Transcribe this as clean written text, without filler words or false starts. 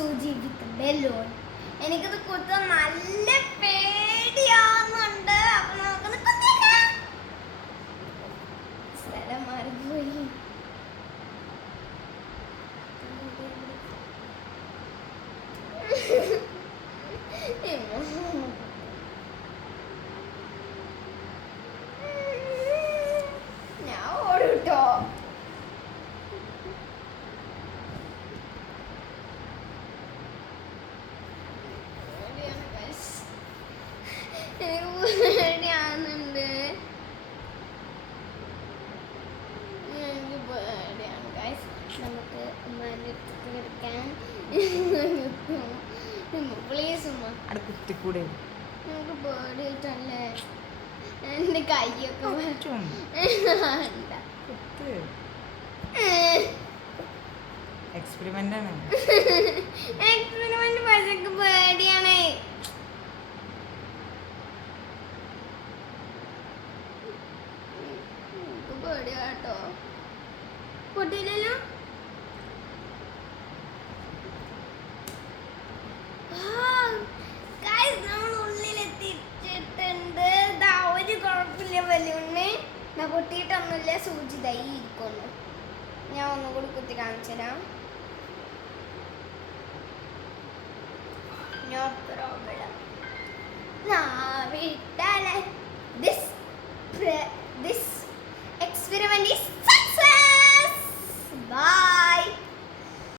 സൂചി വിത്ത് ബലൂൺ. എനിക്കത് കുത്താൻ നല്ല പേടിയാവുന്നുണ്ട്. അപ്പൊ നമുക്കൊന്ന് കുത്തിയേക്കാം. സ്ഥലം മാറിപ്പോയി. ഞാൻ ഓടുട്ടോ. പേടിയാവുന്നുണ്ട്. നമുക്ക് ഉമ്മാൻ്റെ അടുത്ത് കിടക്കാൻ. പ്ലീസ് ഉമ്മ. കുത്തിക്കൂടെ നമുക്ക് പേടിയിട്ടല്ലേ എൻ്റെ കൈയൊക്കെ എക്സ്പെരിമെന്റ് ആണ്. എക്സ്പെരിമെന്റ് പശക്ക് പേടിയാണ്. പേടിയാട്ടോ. പൊട്ടിയില്ലല്ലോ. നമ്മൾ ഉള്ളിലെത്തിച്ചിട്ടുണ്ട്. ഒരു കുഴപ്പമില്ല ബലൂണ്. പൊട്ടിയിട്ടൊന്നുമില്ല. സൂചി ദൈ ഇരിക്കുന്നു. ഞാൻ ഒന്നുകൂടി കുത്തി കാണിച്ചു തരാം. No problem. This